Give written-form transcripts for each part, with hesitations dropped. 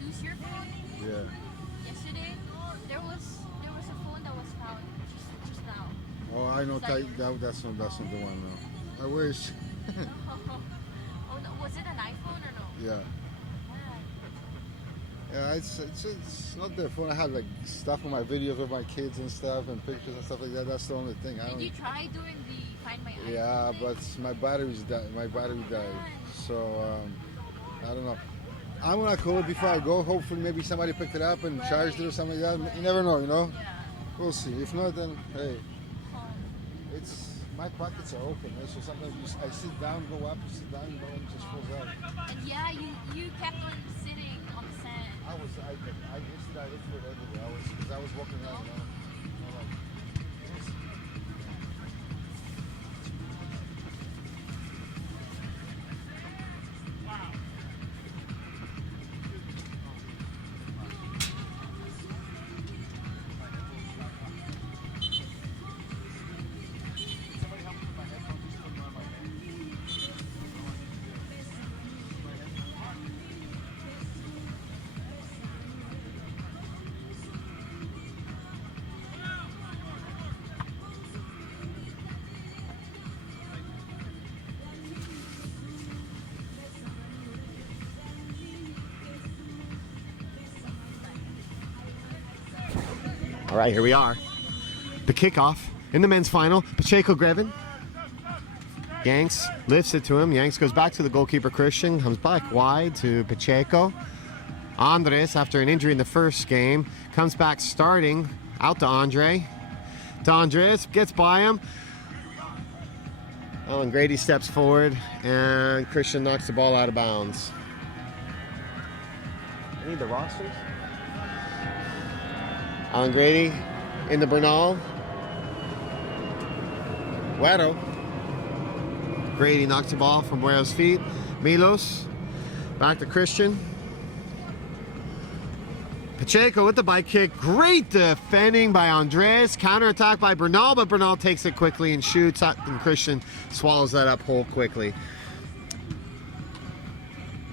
you lose your phone? Yeah. Yesterday, there was a phone that was found just now. Oh, I know. It's like, That's not the one. No. I wish. oh no, was it an iPhone or no? Yeah. Yeah, it's not their phone. I have like stuff on my videos with my kids and stuff and pictures and stuff like that. That's the only thing. Did you try doing the Find My iPhone? Yeah, but my battery's died. My battery died. So I don't know. I'm gonna call it before I go. Hopefully, maybe somebody picked it up and charged it or something like that. You never know, you know. Yeah. We'll see. If not, then hey, it's my pockets are open. So sometimes I sit down, go up, sit down, go and just falls out. And yeah, you kept on sitting on the sand. I yesterday I looked for it everywhere. Because I was walking around. All right, here we are. The kickoff in the men's final. Pacheco Grevin. Yanks lifts it to him. Yanks goes back to the goalkeeper Christian. Comes back wide to Pacheco. Andres, after an injury in the first game, comes back starting out to Andre. To Andres, gets by him. Alan Grady steps forward and Christian knocks the ball out of bounds. I need the rosters. Alan Grady in the Bernal. Guero. Grady knocks the ball from Guero's feet. Milos. Back to Christian. Pacheco with the bike kick. Great defending by Andres. Counterattack by Bernal, but Bernal takes it quickly and shoots. And Christian swallows that up whole quickly.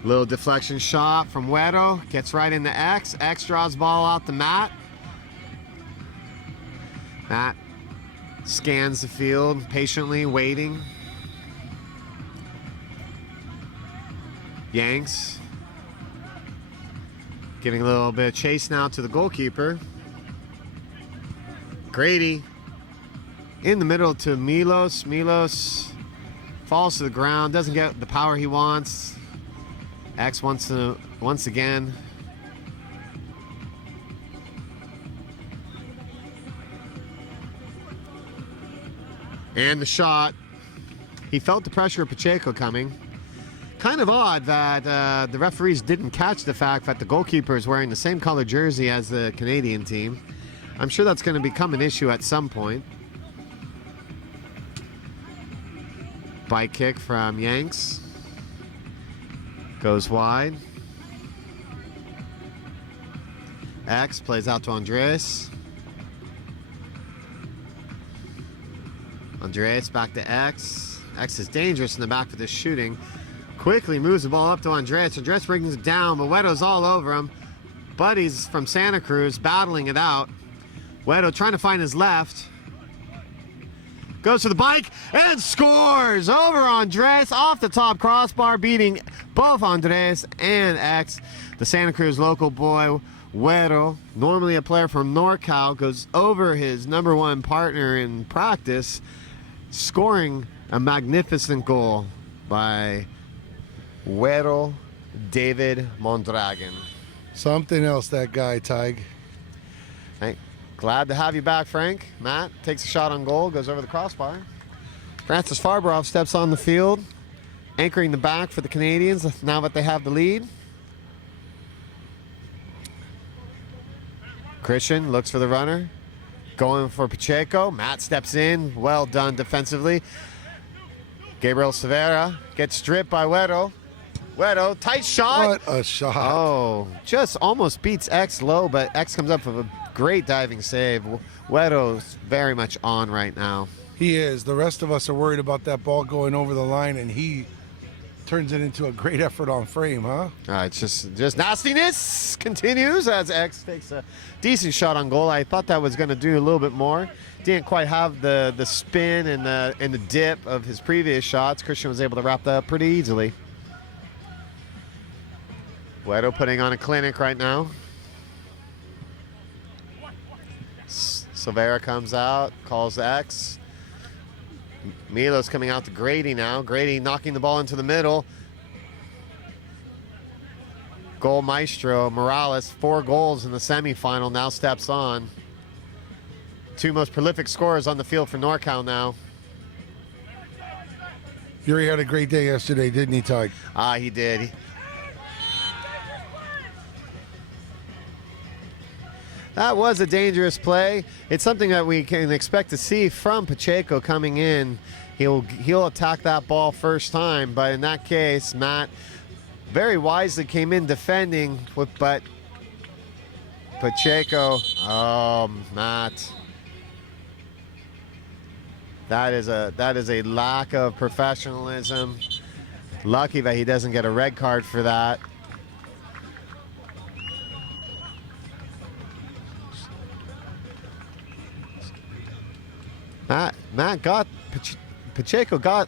Little deflection shot from Guero. Gets right into X. X draws ball out to Matt. Matt scans the field, patiently waiting. Yanks giving a little bit of chase now to the goalkeeper. Grady in the middle to Milos. Milos falls to the ground, doesn't get the power he wants. X once again. And the shot. He felt the pressure of Pacheco coming. Kind of odd that the referees didn't catch the fact that the goalkeeper is wearing the same color jersey as the Canadian team. I'm sure that's going to become an issue at some point. Bike kick from Yanks. Goes wide. X plays out to Andres. Andres back to X. X is dangerous in the back for this shooting. Quickly moves the ball up to Andres. Andres brings it down, but Guero's all over him. Buddies from Santa Cruz battling it out. Guero trying to find his left. Goes to the bike and scores over Andres off the top crossbar, beating both Andres and X. The Santa Cruz local boy, Guero, normally a player from Norcal, goes over his #1 partner in practice, scoring a magnificent goal by Guero David Mondragon. Something else, that guy, Tig. Hey, glad to have you back, Frank. Matt takes a shot on goal, goes over the crossbar. Francis Farbarov steps on the field, anchoring the back for the Canadians now that they have the lead. Christian looks for the runner, going for Pacheco. Matt steps in, well done defensively. Gabriel Severa gets stripped by Guero. Guero, tight shot. What a shot. Oh, just almost beats X low, but X comes up with a great diving save. Guero's very much on right now. He is. The rest of us are worried about that ball going over the line, and he turns it into a great effort on frame, huh? It's just nastiness continues as X takes a decent shot on goal. I thought that was going to do a little bit more. Didn't quite have the spin and the dip of his previous shots. Christian was able to wrap that up pretty easily. Wedo putting on a clinic right now. Silvera comes out, calls X. Milo's coming out to Grady now. Grady knocking the ball into the middle. Goal maestro Morales, 4 goals in the semifinal, now steps on. 2 most prolific scorers on the field for NorCal now. Yuri had a great day yesterday, didn't he, Tug? He did. That was a dangerous play. It's something that we can expect to see from Pacheco coming in. He'll attack that ball first time, but in that case, Matt very wisely came in defending, but Pacheco, Matt. That is a lack of professionalism. Lucky that he doesn't get a red card for that. Pacheco got,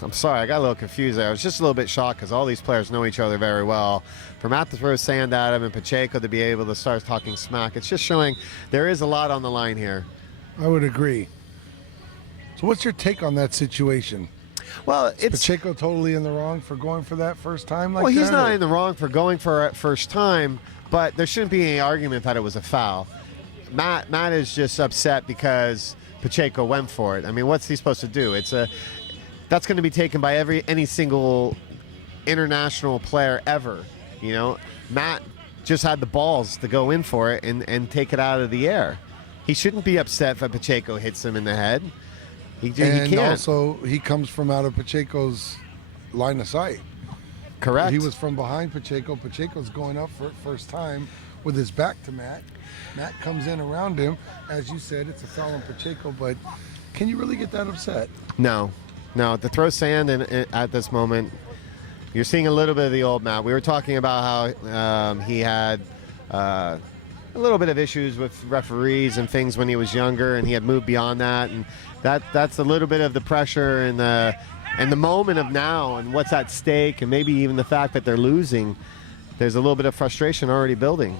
I'm sorry, I got a little confused there. I was just a little bit shocked because all these players know each other very well. For Matt to throw sand at him and Pacheco to be able to start talking smack, it's just showing there is a lot on the line here. I would agree. So what's your take on that situation? Well, is Pacheco totally in the wrong for going for that first time like that? Well, he's not in the wrong for going for it first time, but there shouldn't be any argument that it was a foul. Matt is just upset because Pacheco went for it. I mean, what's he supposed to do? That's going to be taken by any single international player ever. You know, Matt just had the balls to go in for it and take it out of the air. He shouldn't be upset if Pacheco hits him in the head. He can't. Also, he comes from out of Pacheco's line of sight. Correct. He was from behind Pacheco. Pacheco's going up for it first time with his back to Matt. Matt comes in around him. As you said, it's a foul on Pacheco, but can you really get that upset? No. To throw sand at this moment, you're seeing a little bit of the old Matt. We were talking about how he had a little bit of issues with referees and things when he was younger, and he had moved beyond that. And that's a little bit of the pressure and the moment of now and what's at stake, and maybe even the fact that they're losing. There's a little bit of frustration already building.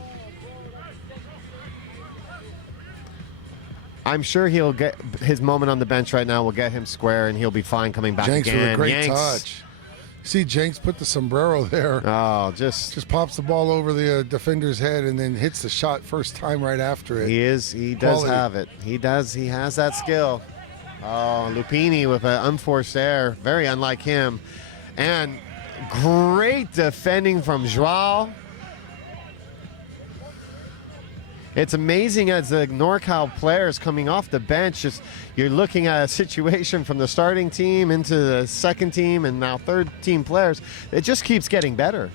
I'm sure he'll get his moment on the bench right now will get him square, and he'll be fine coming back Jenks again. With a great touch. See Jenks put the sombrero there. Oh, just pops the ball over the defender's head and then hits the shot first time right after it. He does have it. He has that skill. Oh, Lupini with an unforced error, very unlike him. And great defending from Joao. It's amazing as the NorCal players coming off the bench, you're looking at a situation from the starting team into the second team and now third team players. It just keeps getting better.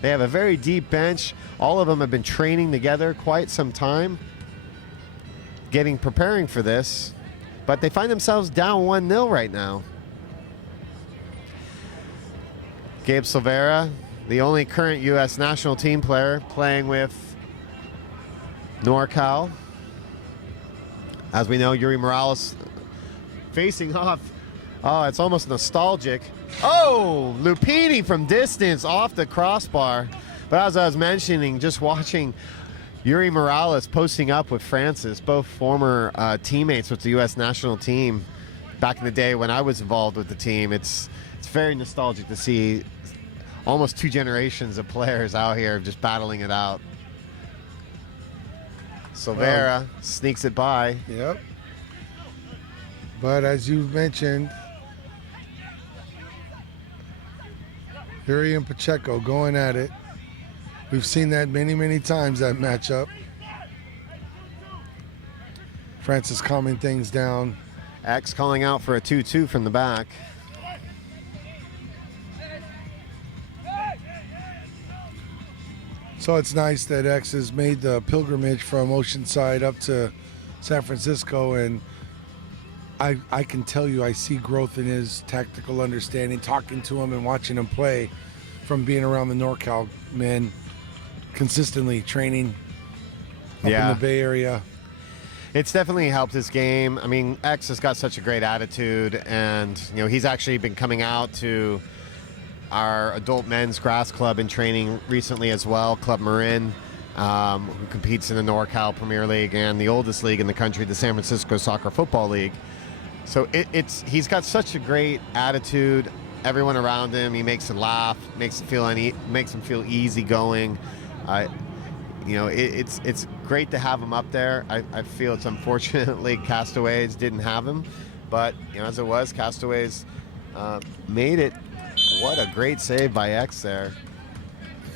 They have a very deep bench. All of them have been training together quite some time, preparing for this, but they find themselves down 1-0 right now. Gabe Silvera, the only current U.S. national team player playing with NorCal. As we know, Yuri Morales facing off. Oh, it's almost nostalgic. Oh, Lupini from distance off the crossbar. But as I was mentioning, just watching Yuri Morales posting up with Francis, both former teammates with the U.S. national team back in the day when I was involved with the team. It's very nostalgic to see almost 2 generations of players out here just battling it out. Silvera sneaks it by. Yep. But as you mentioned, Yuri and Pacheco going at it. We've seen that many, many times, that matchup. Francis calming things down. X calling out for a 2-2 from the back. So it's nice that X has made the pilgrimage from Oceanside up to San Francisco, and I can tell you I see growth in his tactical understanding, talking to him and watching him play from being around the NorCal men consistently training up in the Bay Area. It's definitely helped his game. I mean, X has got such a great attitude, and he's actually been coming out to our adult men's grass club in training recently as well, Club Marin, who competes in the NorCal Premier League and the oldest league in the country, the San Francisco Soccer Football League. So he's got such a great attitude. Everyone around him, he makes them laugh, makes them feel easygoing. It's great to have him up there. I feel it's unfortunately Castaways didn't have him, but as it was, Castaways made it. What a great save by X there.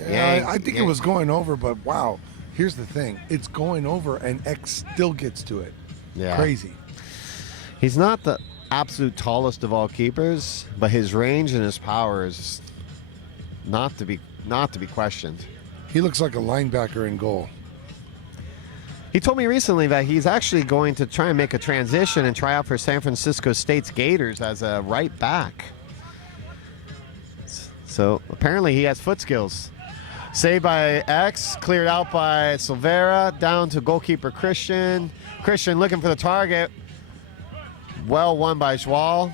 Yeah, I think it was going over, but wow, here's the thing: it's going over, and X still gets to it. Yeah, crazy. He's not the absolute tallest of all keepers, but his range and his power is not to be questioned. He looks like a linebacker in goal. He told me recently that he's actually going to try and make a transition and try out for San Francisco State's Gators as a right back. So apparently he has foot skills. Saved by X, cleared out by Silvera, down to goalkeeper Christian. Christian looking for the target. Well won by Joao.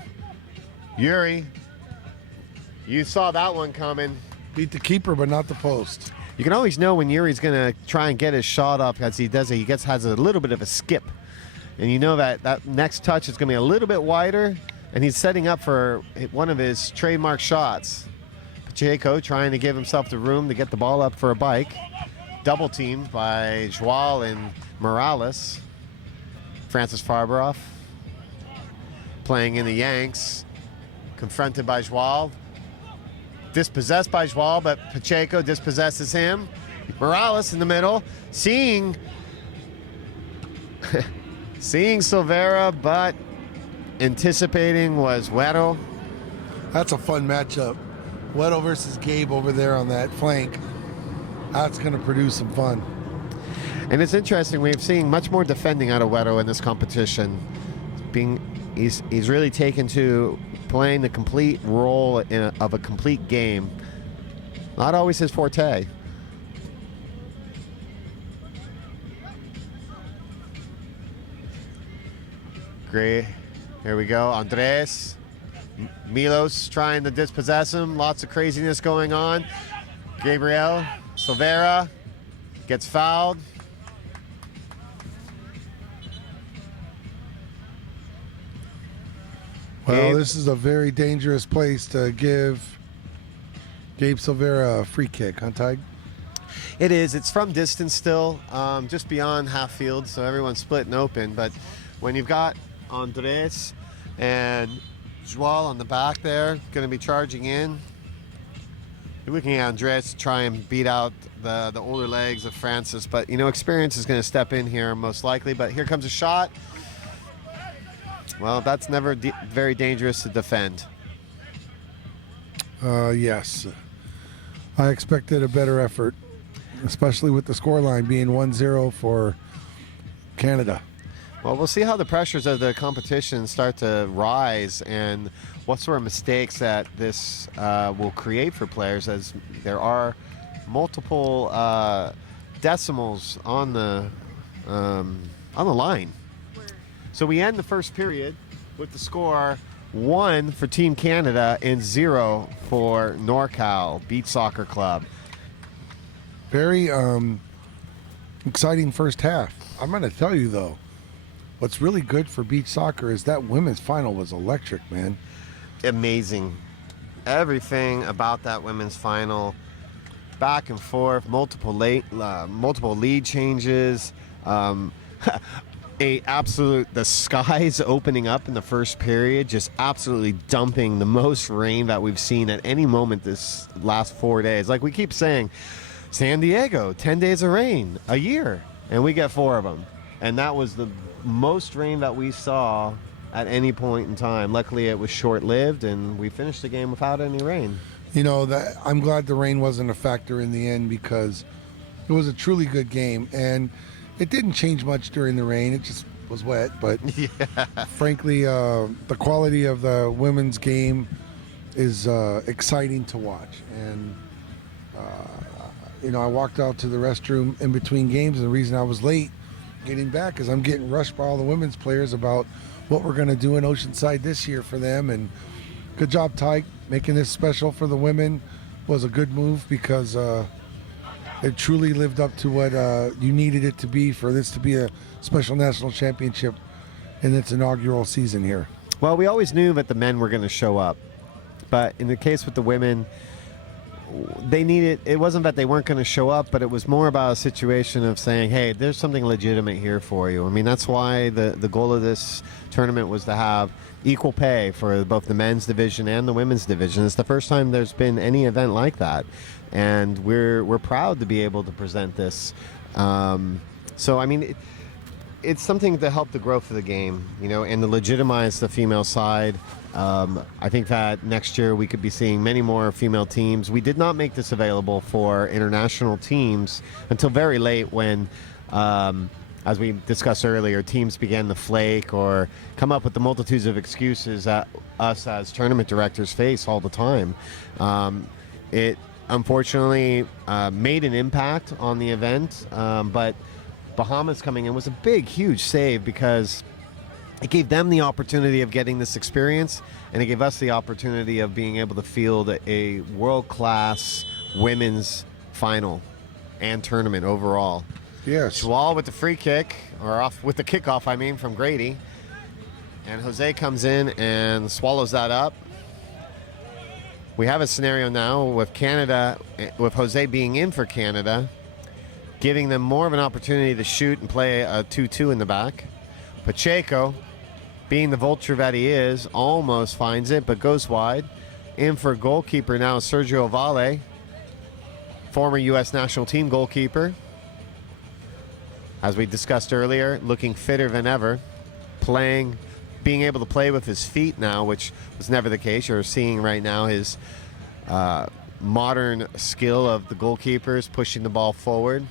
Yuri, you saw that one coming. Beat the keeper, but not the post. You can always know when Yuri's going to try and get his shot up. As he does it, he has a little bit of a skip. And you know that next touch is going to be a little bit wider, and he's setting up for one of his trademark shots. Pacheco trying to give himself the room to get the ball up for a bike. Double teamed by Joao and Morales. Francis Farberoff playing in the Yanks. Confronted by Joao. Dispossessed by Joao, but Pacheco dispossesses him. Morales in the middle, seeing Silvera, but anticipating was Weddle. That's a fun matchup. Weddle versus Gabe over there on that flank. That's going to produce some fun. And it's interesting, we've seen much more defending out of Weddle in this competition. He's really taken to playing the complete role of a complete game. Not always his forte. Great. Here we go. Andres. Milos trying to dispossess him. Lots of craziness going on. Gabriel. Silvera gets fouled. Well, this is a very dangerous place to give Gabe Silvera a free kick, huh, Tig? It is. It's from distance still, just beyond half field, so everyone's split and open. But when you've got Andres and Joao on the back there, going to be charging in, you're looking at Andres to try and beat out the older legs of Francis. But, experience is going to step in here most likely. But here comes a shot. Well, that's never very dangerous to defend. Yes. I expected a better effort, especially with the scoreline being 1-0 for Canada. Well, we'll see how the pressures of the competition start to rise and what sort of mistakes that this will create for players, as there are multiple decimals on the line. So we end the first period with the score 1 for Team Canada and 0 for NorCal Beach Soccer Club. Very exciting first half. I'm going to tell you, though, what's really good for beach soccer is that women's final was electric, man. Amazing. Everything about that women's final, back and forth, multiple lead changes, the skies opening up in the first period, just absolutely dumping the most rain that we've seen at any moment this last 4 days. Like we keep saying, San Diego, 10 days of rain a year, and we get 4 of them. And that was the most rain that we saw at any point in time. Luckily, it was short-lived, and we finished the game without any rain. I'm glad the rain wasn't a factor in the end, because it was a truly good game, and it didn't change much during the rain. It just was wet, but frankly, the quality of the women's game is exciting to watch. And I walked out to the restroom in between games, and the reason I was late getting back is I'm getting rushed by all the women's players about what we're going to do in Oceanside this year for them. And good job, Tyke, making this special for the women. Was a good move because it truly lived up to what you needed it to be for this to be a special national championship in its inaugural season here. Well, we always knew that the men were going to show up, but in the case with the women, they needed. It wasn't that they weren't going to show up, but it was more about a situation of saying, "Hey, there's something legitimate here for you." I mean, that's why the goal of this tournament was to have equal pay for both the men's division and the women's division. It's the first time there's been any event like that, and we're proud to be able to present this. So, I mean, it's something to help the growth of the game, and to legitimize the female side. I think that next year we could be seeing many more female teams. We did not make this available for international teams until very late when, as we discussed earlier, teams began to flake or come up with the multitudes of excuses that us as tournament directors face all the time. It unfortunately made an impact on the event, but Bahamas coming in was a big, huge save because it gave them the opportunity of getting this experience, and it gave us the opportunity of being able to field a world-class women's final and tournament overall. Yes. Schwal with the free kick, or off with the kickoff, from Grady. And Jose comes in and swallows that up. We have a scenario now with Canada, with Jose being in for Canada, giving them more of an opportunity to shoot and play a 2-2 in the back. Pacheco, being the vulture that he is, almost finds it, but goes wide. In for goalkeeper now, Sergio Valle, former U.S. national team goalkeeper. As we discussed earlier, looking fitter than ever, being able to play with his feet now, which was never the case. You're seeing right now his modern skill of the goalkeepers pushing the ball forward.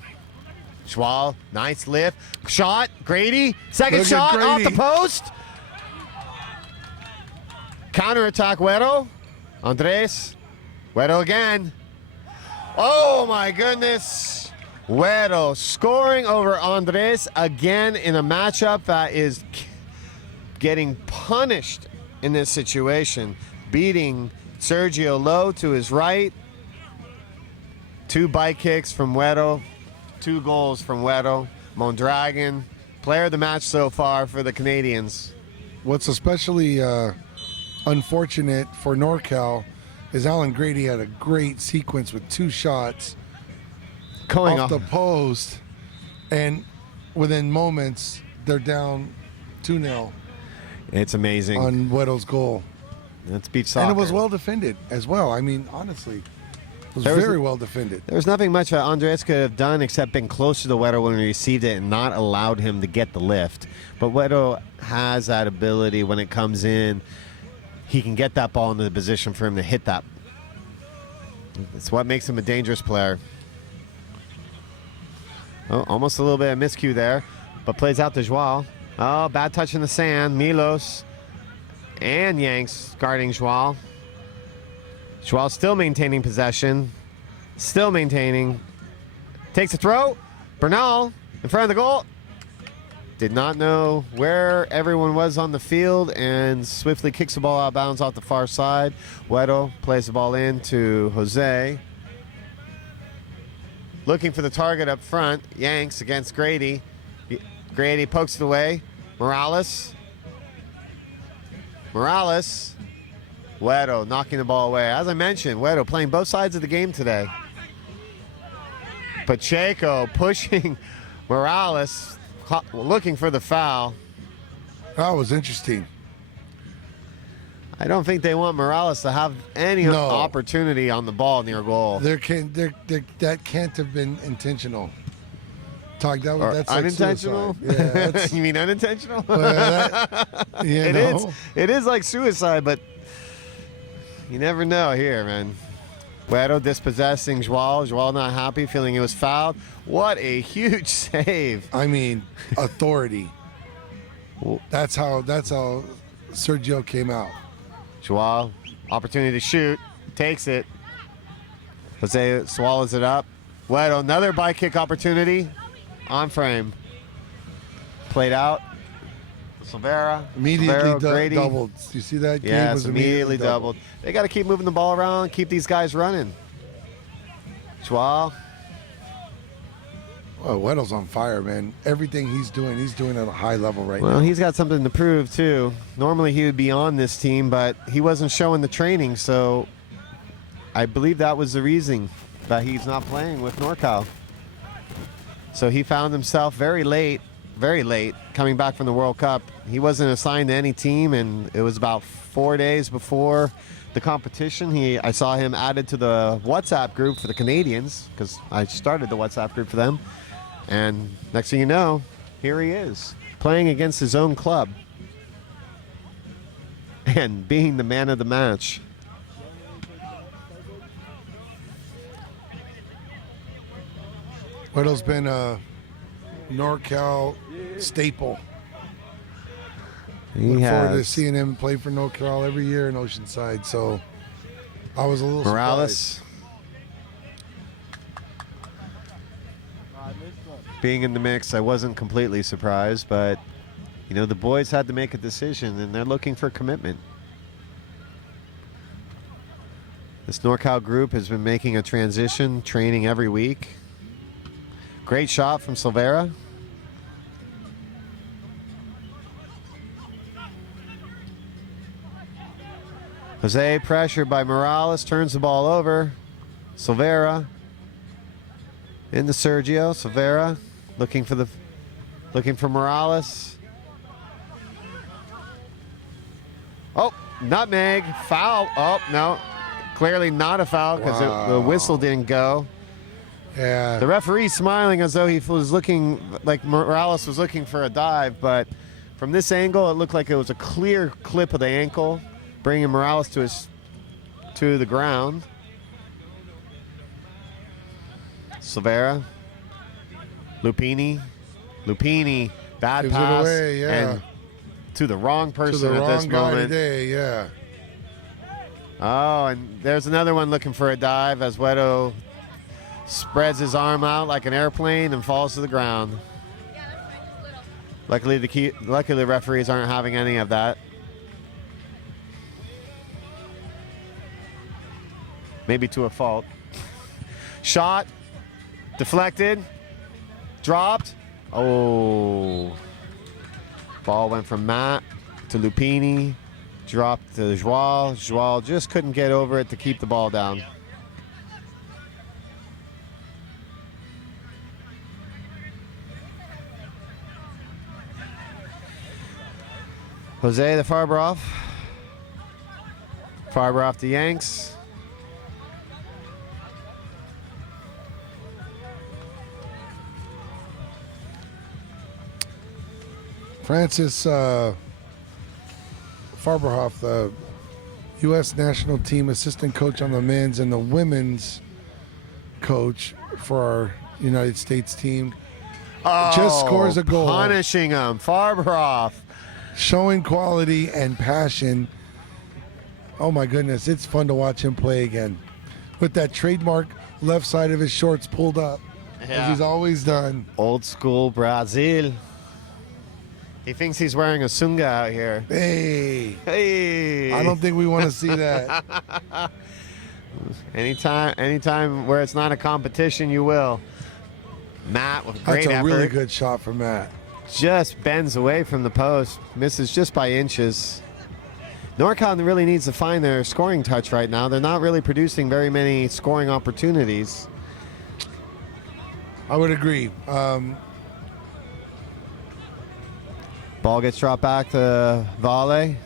Schwal, nice lift, shot, Grady, second shot off the post. Counterattack, Güero, Andres, Güero again. Oh my goodness. Güero scoring over Andres again in a matchup that is getting punished in this situation. Beating Sergio low to his right. 2 bike kicks from Güero. 2 goals from Güero. Mondragon, player of the match so far for the Canadians. What's especially unfortunate for Norcal is Alan Grady had a great sequence with 2 shots Going off the post, and within moments they're down 2-0 It's amazing. on Güero's goal. That's beach soccer. And it was well defended as well. I mean, honestly, it was very well defended. There was nothing much that Andres could have done except been closer to Güero when he received it and not allowed him to get the lift. But Güero has that ability when it comes in. He can get that ball into the position for him to hit that. It's what makes him a dangerous player. Oh, almost a little bit of miscue there, but plays out to Joao. Oh, bad touch in the sand. Milos and Yanks guarding Joao. Joao still maintaining possession. Still maintaining. Takes a throw. Bernal in front of the goal. Did not know where everyone was on the field and swiftly kicks the ball out of bounds off the far side. Güero plays the ball in to Jose. Looking for the target up front. Yanks against Grady. Grady pokes it away. Morales. Güero knocking the ball away. As I mentioned, Güero playing both sides of the game today. Pacheco pushing Morales, looking for the foul. That was interesting. I don't think they want Morales to have any opportunity on the ball near goal. That can't have been intentional. That's like unintentional? Suicide. Yeah, you mean unintentional? It is like suicide, but you never know here, man. Güero dispossessing Joao. Joao not happy, feeling it was fouled. What a huge save. I mean, authority. That's how Sergio came out. Joao, opportunity to shoot, takes it. Jose swallows it up. Wedo, another by kick opportunity. On frame. Played out. Silvera. Immediately Grady. doubled. You see that? Yeah, Gabe was immediately doubled. They got to keep moving the ball around, keep these guys running. Joao. Oh, Weddle's on fire, man. Everything he's doing at a high level right now. Well, he's got something to prove, too. Normally he would be on this team, but he wasn't showing the training, so I believe that was the reason that he's not playing with NorCal. So he found himself very late, coming back from the World Cup. He wasn't assigned to any team, and it was about 4 days before the competition. I saw him added to the WhatsApp group for the Canadians, because I started the WhatsApp group for them. And next thing you know, here he is, playing against his own club and being the man of the match. Weddle's been a NorCal staple. Look forward to seeing him play for NorCal every year in Oceanside. So I was a little Morales. surprised. Being in the mix, I wasn't completely surprised, but you know, the boys had to make a decision, and they're looking for commitment. This NorCal group has been making a transition, training every week. Great shot from Silvera. Jose, pressured by Morales, turns the ball over. Silvera into Sergio. Silvera looking for Morales. Oh, nutmeg, foul. Oh, no, clearly not a foul because the whistle didn't go. Yeah. The referee's smiling as though he was looking like Morales was looking for a dive, but from this angle, it looked like it was a clear clip of the ankle, bringing Morales to the ground. Silvera, Lupini, bad Gives it pass, away, yeah. and to the wrong person to the at wrong this guy moment. today, yeah. Oh, and there's another one looking for a dive as Wedo spreads his arm out like an airplane and falls to the ground. Luckily, the referees aren't having any of that. Maybe to a fault. Shot, deflected, dropped. Oh. Ball went from Matt to Lupini, dropped to Joao. Joao just couldn't get over it to keep the ball down. Jose the Farberoff. Farberoff to Yanks. Francis Farberhoff, the U.S. national team assistant coach on the men's and the women's coach for our United States team, just scores a goal. Punishing him. Farberoff. Showing quality and passion. Oh my goodness, it's fun to watch him play again. With that trademark left side of his shorts pulled up, as he's always done. Old school Brazil. He thinks he's wearing a sunga out here. Hey, I don't think we want to see that. Anytime where it's not a competition, you will. Matt with great That's a effort. really good shot from Matt. Just bends away from the post, misses just by inches. NorCal really needs to find their scoring touch right now. They're not really producing very many scoring opportunities. I would agree. Ball gets dropped back to Vale.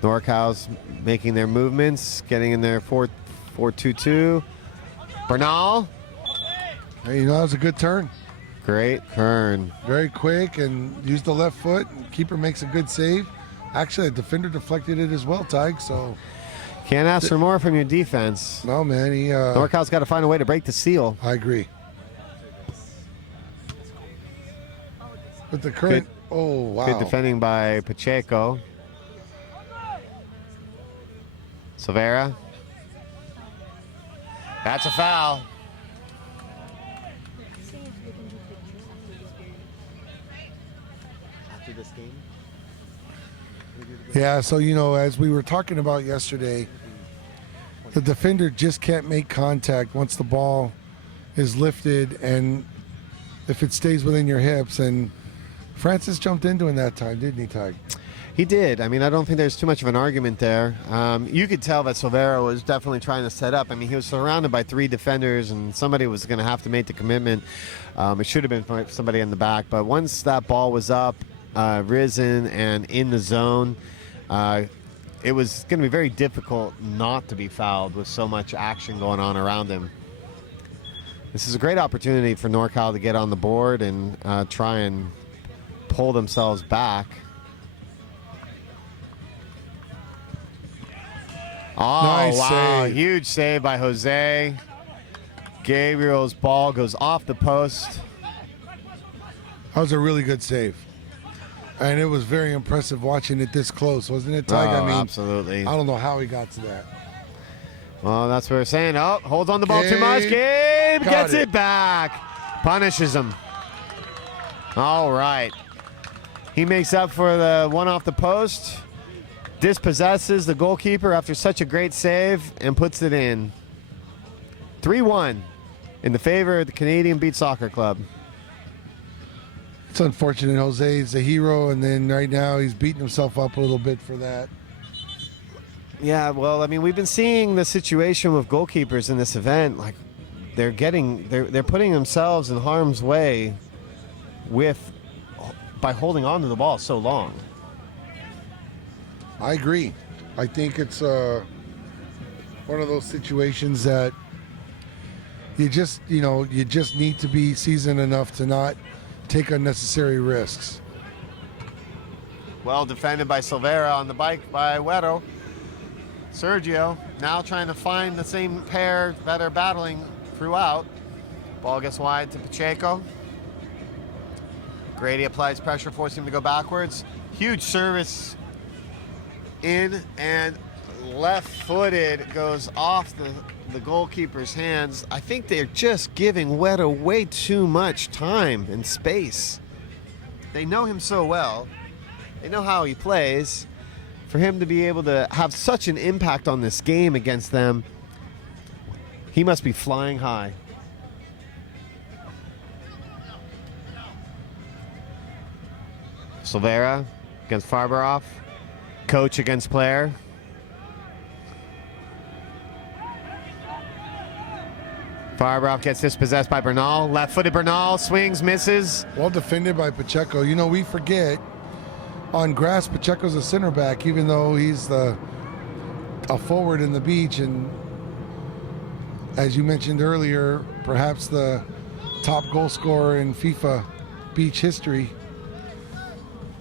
NorCal's making their movements, getting in their 4-2-2. Bernal. Hey, that was a good turn. Great turn. Very quick and used the left foot. Keeper makes a good save. Actually, the defender deflected it as well, Tyke. So can't ask for more from your defense. No, man. NorCal's got to find a way to break the seal. I agree. But the Oh, wow. Good defending by Pacheco. Silvera. That's a foul. After this game? Yeah, so, as we were talking about yesterday, the defender just can't make contact once the ball is lifted, and if it stays within your hips. And Francis jumped into in that time, didn't he, Ty? He did. I mean, I don't think there's too much of an argument there. You could tell that Silvera was definitely trying to set up. I mean, he was surrounded by 3 defenders, and somebody was going to have to make the commitment. It should have been somebody in the back. But once that ball was up, risen, and in the zone, it was going to be very difficult not to be fouled with so much action going on around him. This is a great opportunity for Norcal to get on the board and try and pull themselves back. Oh, nice wow. save. Huge save by Jose. Gabriel's ball goes off the post. That was a really good save. And it was very impressive watching it this close, wasn't it, Ty? Oh, absolutely. I don't know how he got to that. Well, that's what we're saying. Oh, holds on the ball too much. Gabe Gabe got gets it. it back. Punishes him. All right. He makes up for the one off the post. Dispossesses the goalkeeper after such a great save and puts it in. 3-1 in the favor of the Canadian Beach Soccer Club. It's unfortunate. Jose's a hero, and then right now he's beating himself up a little bit for that. Yeah, well, I mean, we've been seeing the situation with goalkeepers in this event. Like, they're putting themselves in harm's way by holding on to the ball so long. I agree. I think it's one of those situations that you just need to be seasoned enough to not take unnecessary risks. Well defended by Silvera on the bike by Weddle. Sergio now trying to find the same pair that are battling throughout. Ball gets wide to Pacheco. Grady applies pressure, forcing him to go backwards. Huge service in, and left-footed goes off the goalkeeper's hands. I think they're just giving Weddle way too much time and space. They know him so well. They know how he plays. For him to be able to have such an impact on this game against them, he must be flying high. Silvera against Farberoff. Coach against player. Farberoff gets dispossessed by Bernal. Left-footed Bernal swings, misses. Well defended by Pacheco. We forget on grass Pacheco's a center back, even though he's a forward in the beach, and as you mentioned earlier, perhaps the top goal scorer in FIFA beach history.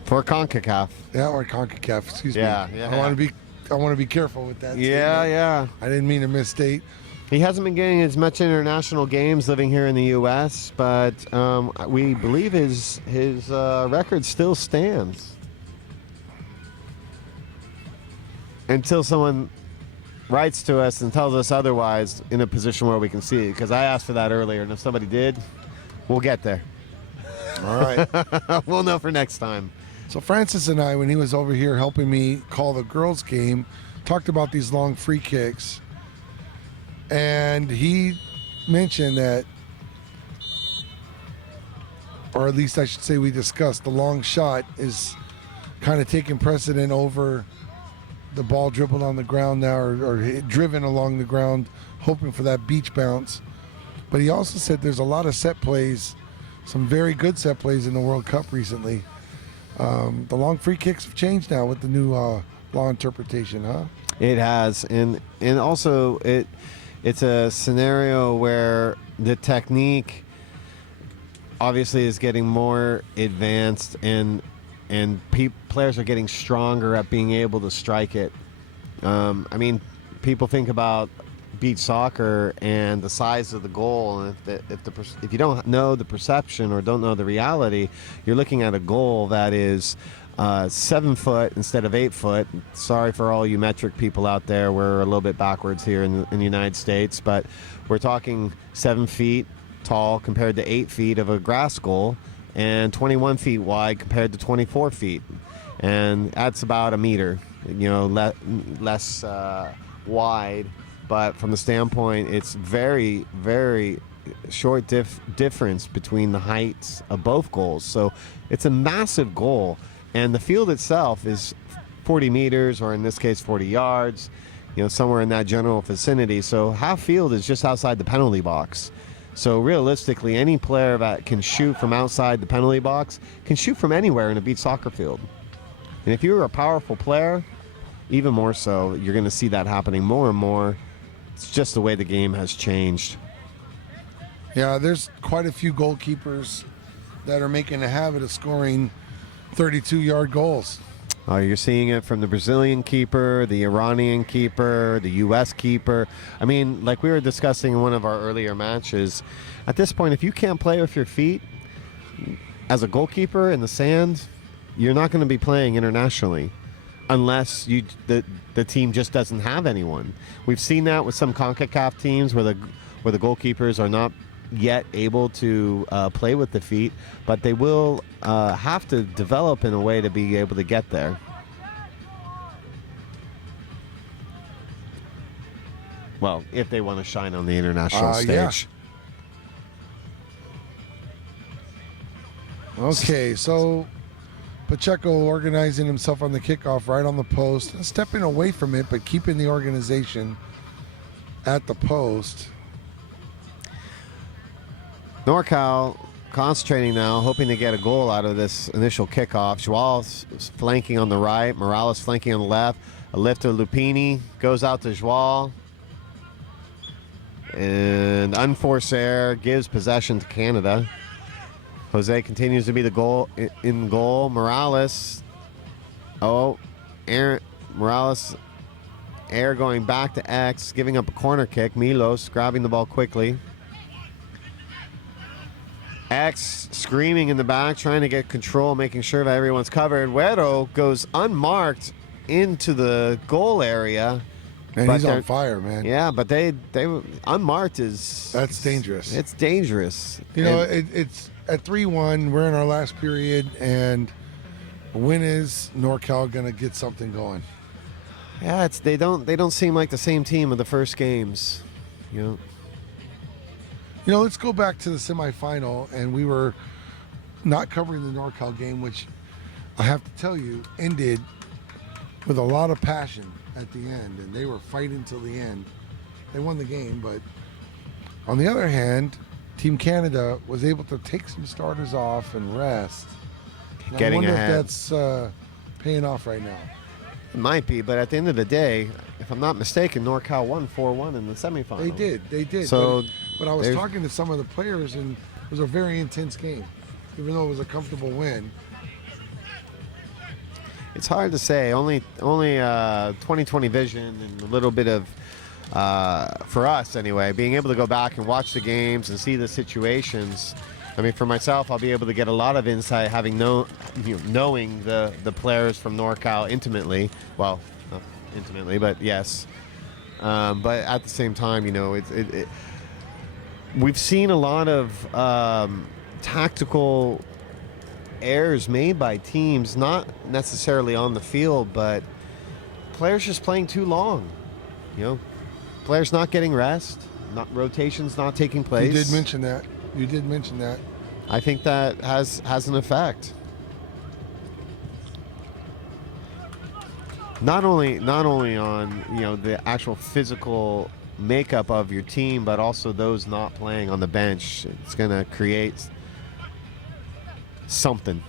For CONCACAF. Yeah, or CONCACAF, excuse me. Yeah. I want to be careful with that. Yeah, statement. yeah. I didn't mean to misstate. He hasn't been getting as much international games living here in the U.S., but we believe his record still stands. Until someone writes to us and tells us otherwise in a position where we can see it. Because I asked for that earlier, and if somebody did, we'll get there. All right. We'll know for next time. So Francis and I, when he was over here helping me call the girls' game, talked about these long free kicks. And he mentioned that, or at least I should say we discussed, the long shot is kind of taking precedent over the ball dribbled on the ground now, or driven along the ground, hoping for that beach bounce. But he also said there's a lot of set plays, some very good set plays in the World Cup recently. The long free kicks have changed now with the new law interpretation, huh? It has, and also it's a scenario where the technique obviously is getting more advanced, and players are getting stronger at being able to strike it. I mean, people think about beach soccer and the size of the goal. And if you don't know the perception or don't know the reality, you're looking at a goal that is 7 foot instead of 8 foot. Sorry for all you metric people out there. We're a little bit backwards here in the United States, but we're talking 7 feet tall compared to 8 feet of a grass goal, and 21 feet wide compared to 24 feet. And that's about a meter, less wide. But from the standpoint, it's very, very short difference between the heights of both goals. So it's a massive goal. And the field itself is 40 meters, or in this case, 40 yards, somewhere in that general vicinity. So half field is just outside the penalty box. So realistically, any player that can shoot from outside the penalty box can shoot from anywhere in a beach soccer field. And if you're a powerful player, even more so, you're going to see that happening more and more. It's just the way the game has changed. Yeah, there's quite a few goalkeepers that are making a habit of scoring 32-yard goals. You're seeing it from the Brazilian keeper, the Iranian keeper, the U.S. keeper. I mean, like we were discussing in one of our earlier matches, at this point, if you can't play with your feet as a goalkeeper in the sand, you're not going to be playing internationally unless the team just doesn't have anyone. We've seen that with some CONCACAF teams where the goalkeepers are not yet able to play with the feet, but they will have to develop in a way to be able to get there. Well, if they want to shine on the international stage. Yeah. Okay, so Pacheco organizing himself on the kickoff right on the post, stepping away from it, but keeping the organization at the post. NorCal concentrating now, hoping to get a goal out of this initial kickoff. Joao flanking on the right, Morales flanking on the left. A lift to Lupini, goes out to Joao. And unforced error gives possession to Canada. Jose continues to be the goal in goal. Morales. Morales. Air going back to X, giving up a corner kick. Milos grabbing the ball quickly. X screaming in the back, trying to get control, making sure that everyone's covered. Güero goes unmarked into the goal area. And he's on fire, man. Yeah, but they unmarked is... That's dangerous. It's dangerous. It's at 3-1. We're in our last period, and when is NorCal going to get something going? Yeah, they don't seem like the same team of the first games. Let's go back to the semifinal, and we were not covering the NorCal game, which I have to tell you ended with a lot of passion at the end, and they were fighting till the end. They won the game, but on the other hand, Team Canada was able to take some starters off and rest. And Getting I wonder ahead. if that's paying off right now. It might be, but at the end of the day, if I'm not mistaken, NorCal won 4-1 in the semifinal. They did. So but I was talking to some of the players, and it was a very intense game, even though it was a comfortable win. It's hard to say. Only 20/20 vision and a little bit of, for us anyway, being able to go back and watch the games and see the situations. I mean, for myself, I'll be able to get a lot of insight having knowing the players from NorCal intimately. Well, not intimately, but yes. But at the same time, we've seen a lot of tactical errors made by teams, not necessarily on the field, but players just playing too long. Players not getting rest, rotations not taking place. You did mention that. I think that has an effect. Not only on the actual physical makeup of your team, but also those not playing on the bench. It's going to create something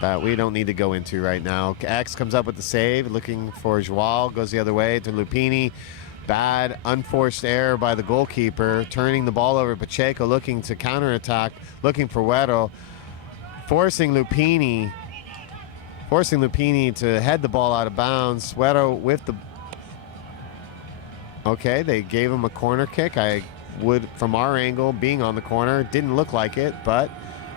that we don't need to go into right now. X comes up with the save, looking for Joao, goes the other way to Lupini. Bad unforced error by the goalkeeper, turning the ball over. Pacheco looking to counterattack, looking for Güero, forcing Lupini to head the ball out of bounds. Güero with the Okay, they gave him a corner kick. I would, from our angle, being on the corner, didn't look like it, but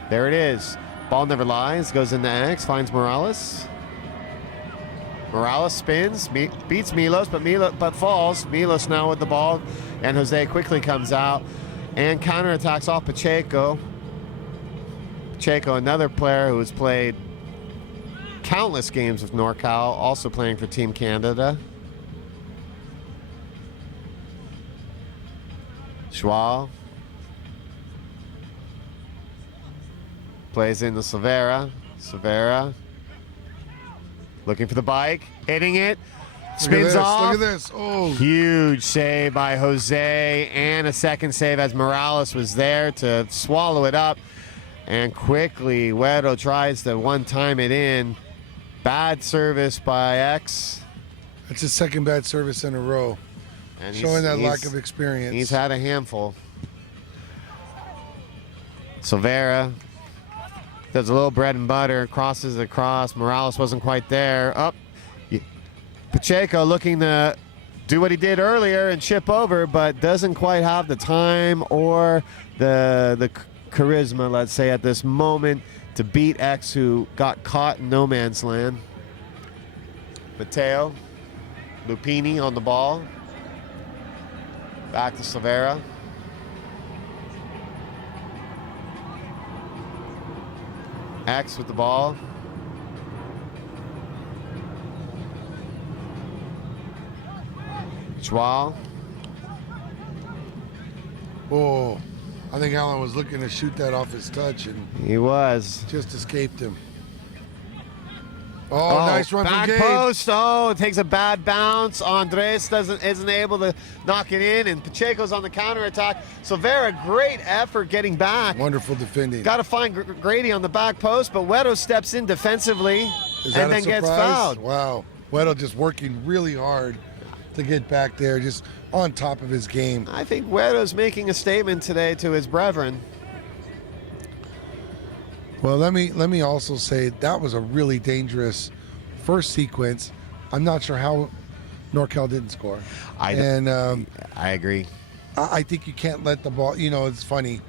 there it is. Ball never lies, goes into X, finds Morales. Morales spins, beats Milos, but falls. Milos now with the ball, and Jose quickly comes out and counterattacks off Pacheco. Pacheco, another player who has played countless games with Norcal, also playing for Team Canada. Schwal plays into Silvera. Silvera looking for the bike, hitting it, spins off. Look at this. Oh, Huge save by Jose, and a second save as Morales was there to swallow it up. And quickly, Huero tries to one-time it in. Bad service by X. that's his second bad service in a row. And Showing that lack of experience. He's had a handful. Silvera does a little bread and butter, crosses across. Morales wasn't quite there. Up. Pacheco looking to do what he did earlier and chip over, but doesn't quite have the time or the charisma, let's say, at this moment to beat X, who got caught in no man's land. Mateo Lupini on the ball. Back to Silvera. X with the ball. Schwal. Oh, I think Allen was looking to shoot that off his touch and He was. just escaped him. Oh, nice run from back Gabe. post. Oh, it takes a bad bounce. Andres isn't able to knock it in, and Pacheco's on the counterattack. Silvera, great effort getting back. Wonderful defending. Got to find Grady on the back post, but Huero steps in defensively Is that and a then gets surprise? fouled. Wow. Weddle just working really hard to get back there, just on top of his game. I think Huero's making a statement today to his brethren. Well, let me also say that was a really dangerous first sequence. I'm not sure how Norcal didn't score. I agree. I think you can't let the ball, it's funny.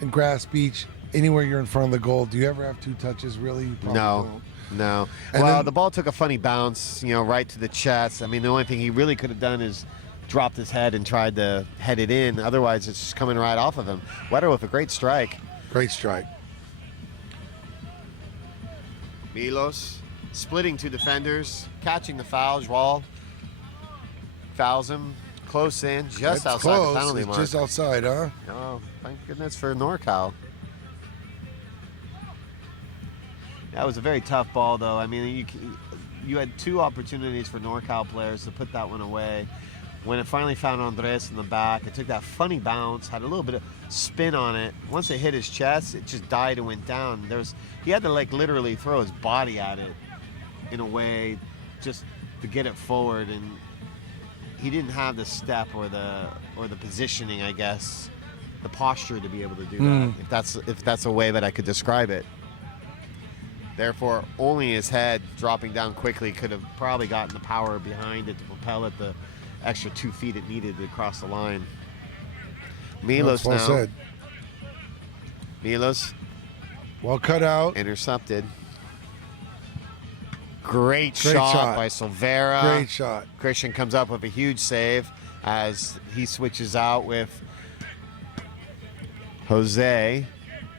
In Grass Beach, anywhere you're in front of the goal, do you ever have two touches really? Probably No. don't. No. And Well, then- the ball took a funny bounce, right to the chest. I mean, the only thing he really could have done is dropped his head and tried to head it in. Otherwise, it's just coming right off of him. Huero with a great strike. Great strike. Milos splitting two defenders, catching the foul. Joel fouls him close in, just That's outside close. the penalty It's mark. just outside, huh? Oh, thank goodness for Norcal. That was a very tough ball, though. I mean, you had two opportunities for Norcal players to put that one away. When it finally found Andres in the back, it took that funny bounce, had a little bit of spin on it. Once it hit his chest, it just died and went down. He had to literally throw his body at it in a way just to get it forward, and he didn't have the step or the positioning, I guess, the posture to be able to do that. If that's a way that I could describe it. Therefore, only his head dropping down quickly could have probably gotten the power behind it to propel it the extra 2 feet it needed to cross the line. Milos Well now. said. Milos Well cut out. intercepted. Great shot by Silvera. Great shot. Christian comes up with a huge save as he switches out with Jose.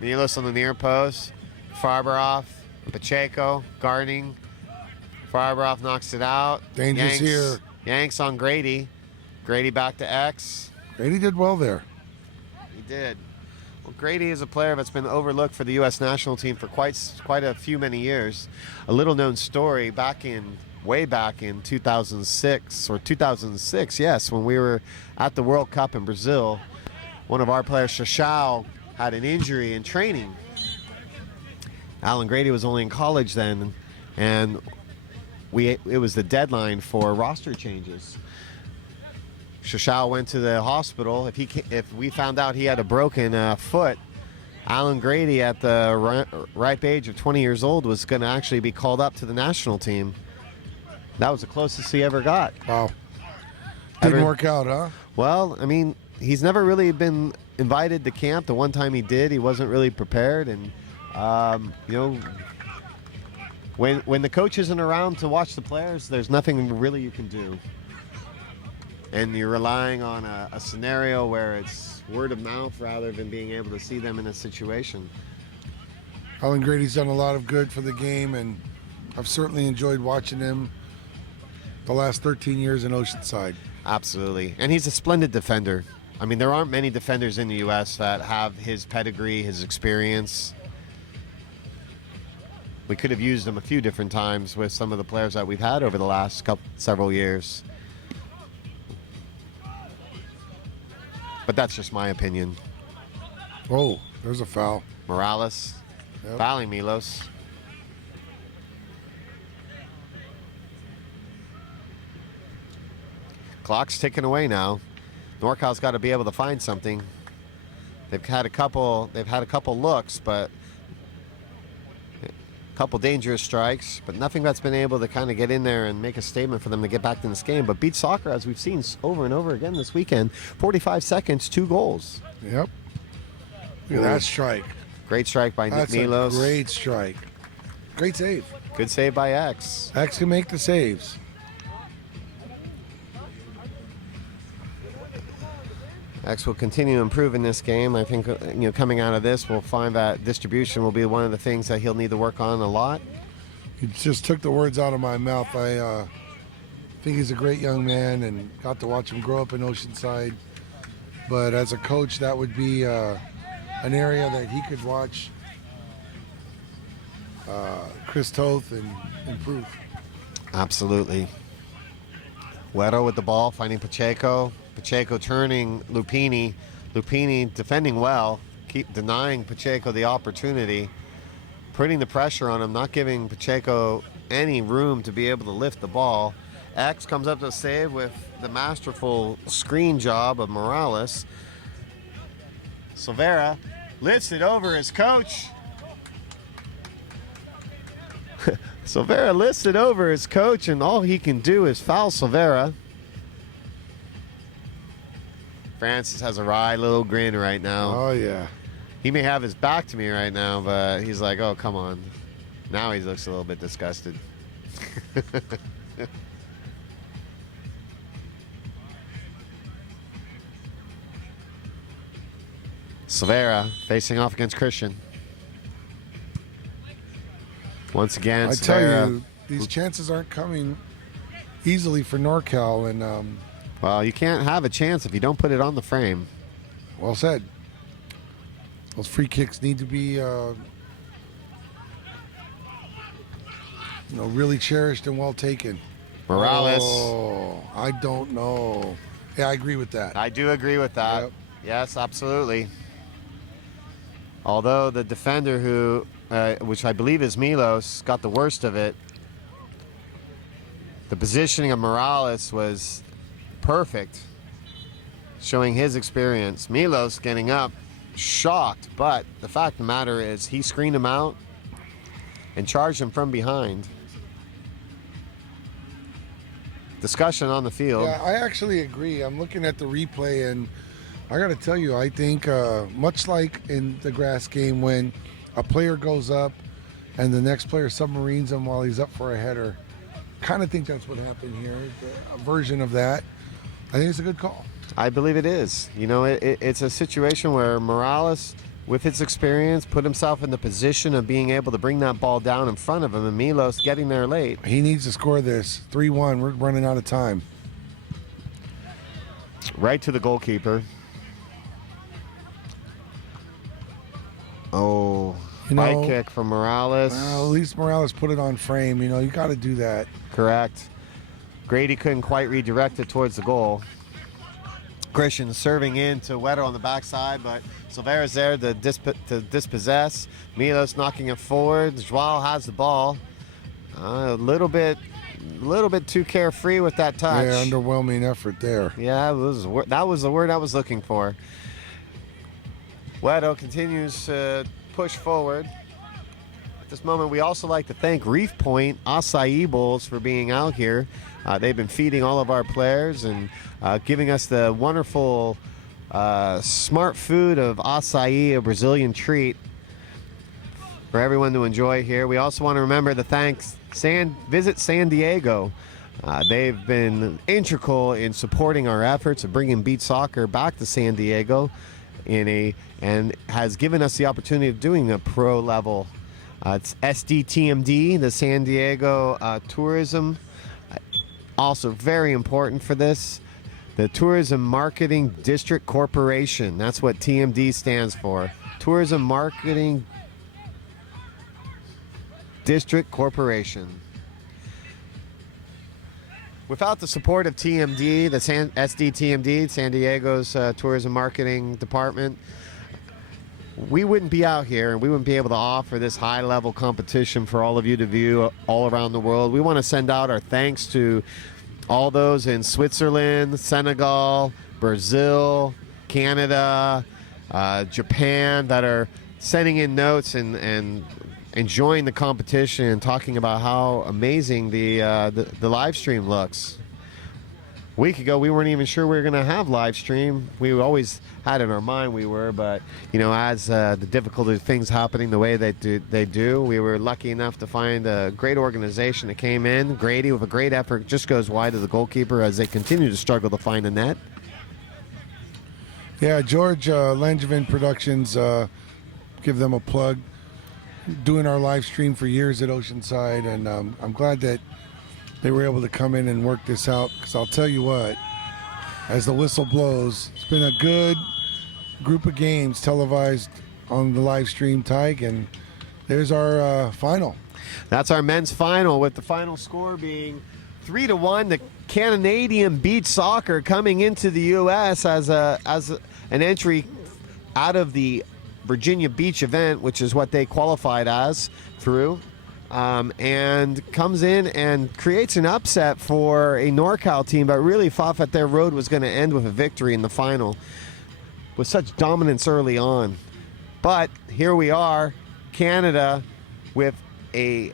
Milos on the near post. Farberoff, Pacheco, guarding. Farberoff knocks it out. Dangerous here. Yanks on Grady. Grady back to X. Grady did well there. He did. Well, Grady is a player that's been overlooked for the U.S. national team for quite a few many years. A little known story way back in 2006, yes, when we were at the World Cup in Brazil. One of our players, Shashao, had an injury in training. Alan Grady was only in college then, and it was the deadline for roster changes. Shashao went to the hospital. If we found out he had a broken foot, Alan Grady at the ripe age of 20 years old was going to actually be called up to the national team. That was the closest he ever got. Wow. Didn't work out, huh? Well, I mean, he's never really been invited to camp. The one time he did, he wasn't really prepared. And, you know, when the coach isn't around to watch the players, there's nothing really you can do. And you're relying on a scenario where it's word of mouth rather than being able to see them in a situation. Alan Grady's done a lot of good for the game, and I've certainly enjoyed watching him the last 13 years in Oceanside. Absolutely. And he's a splendid defender. I mean, there aren't many defenders in the U.S. that have his pedigree, his experience. We could have used him a few different times with some of the players that we've had over the last several years. But that's just my opinion. Oh, there's a foul. Morales, fouling Milos. Clock's ticking away now. NorCal's got to be able to find something. They've had a couple looks, but a couple dangerous strikes, but nothing that's been able to kind of get in there and make a statement for them to get back in this game. But beach soccer, as we've seen over and over again this weekend, 45 seconds, 2 goals. Yep. Look at that strike. Great strike by That's Milos. a great strike. Great save. Good save by X. X can make the saves. X will continue to improve in this game. I think, coming out of this, we'll find that distribution will be one of the things that he'll need to work on a lot. You just took the words out of my mouth. I think he's a great young man and got to watch him grow up in Oceanside. But as a coach, that would be an area that he could watch Chris Toth and improve. Absolutely. Weto with the ball, finding Pacheco. Pacheco turning Lupini. Lupini defending well, keep denying Pacheco the opportunity, putting the pressure on him, not giving Pacheco any room to be able to lift the ball. X comes up to save with the masterful screen job of Morales. Silvera lifts it over his coach. Silvera lifts it over his coach, and all he can do is foul Silvera. Francis has a wry little grin right now. Oh, yeah. He may have his back to me right now, but he's like, oh, come on. Now he looks a little bit disgusted. Silvera facing off against Christian. Once again, I Silvera. tell you, these chances aren't coming easily for NorCal, and Well, you can't have a chance if you don't put it on the frame. well said. Those free kicks need to be, really cherished and well taken. Morales. Oh, I don't know. Yeah, I agree with that. I do agree with that. Yep. Yes, absolutely. Although the defender who, which I believe is Milos, got the worst of it, the positioning of Morales was perfect, showing his experience. Milos getting up, shocked, but the fact of the matter is he screened him out and charged him from behind. Discussion on the field. Yeah, I actually agree. I'm looking at the replay, and I got to tell you, I think much like in the grass game when a player goes up and the next player submarines him while he's up for a header, kind of think that's what happened here, a version of that. I think it's a good call. I believe it is. It's a situation where Morales, with his experience, put himself in the position of being able to bring that ball down in front of him, and Milos getting there late. He needs to score this. 3-1. We're running out of time. Right to the goalkeeper. Oh, high kick from Morales. Well, at least Morales put it on frame. You got to do that. Correct. Grady couldn't quite redirect it towards the goal. Christian serving in to Weto on the backside, but Silvera's there to dispossess. Milos knocking it forward. Joao has the ball. A little bit too carefree with that touch. Yeah, underwhelming effort there. Yeah, that was the word I was looking for. Weto continues to push forward. At this moment, we also like to thank Reef Point Acai Bowls for being out here. They've been feeding all of our players and giving us the wonderful smart food of acai, a Brazilian treat for everyone to enjoy here. We also want to remember to thank Visit San Diego. They've been integral in supporting our efforts of bringing beach soccer back to San Diego and has given us the opportunity of doing a pro level. It's SDTMD, the San Diego Tourism, also very important for this. The Tourism Marketing District Corporation, that's what TMD stands for. Tourism Marketing District Corporation. Without the support of TMD, the SDTMD, San Diego's Tourism Marketing Department, we wouldn't be out here and we wouldn't be able to offer this high-level competition for all of you to view all around the world. We want to send out our thanks to all those in Switzerland, Senegal, Brazil, Canada, Japan that are sending in notes and enjoying the competition and talking about how amazing the live stream looks. A week ago, we weren't even sure we were going to have live stream. We always had in our mind we were, but you know, as the difficult things happening the way they do, we were lucky enough to find a great organization that came in. Grady, with a great effort, just goes wide of the goalkeeper as they continue to struggle to find a net. Yeah, George Langevin Productions, give them a plug. Doing our live stream for years at Oceanside, and I'm glad that they were able to come in and work this out, because I'll tell you what, as the whistle blows, it's been a good group of games televised on the live stream, Tyke, and there's our final. That's our men's final, with the final score being 3-1. The Canadian Beach Soccer coming into the U.S. as an entry out of the Virginia Beach event, which is what they qualified as through, and comes in and creates an upset for a NorCal team, but really thought that their road was going to end with a victory in the final with such dominance early on. But here we are, Canada, with a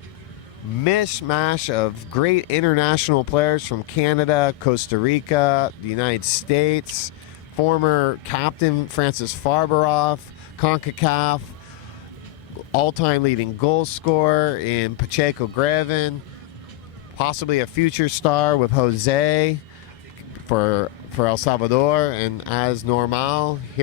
mishmash of great international players from Canada, Costa Rica, the United States, former captain Francis Farberoff, CONCACAF, all-time leading goal scorer in Pacheco Greven, possibly a future star with Jose for El Salvador, and as normal here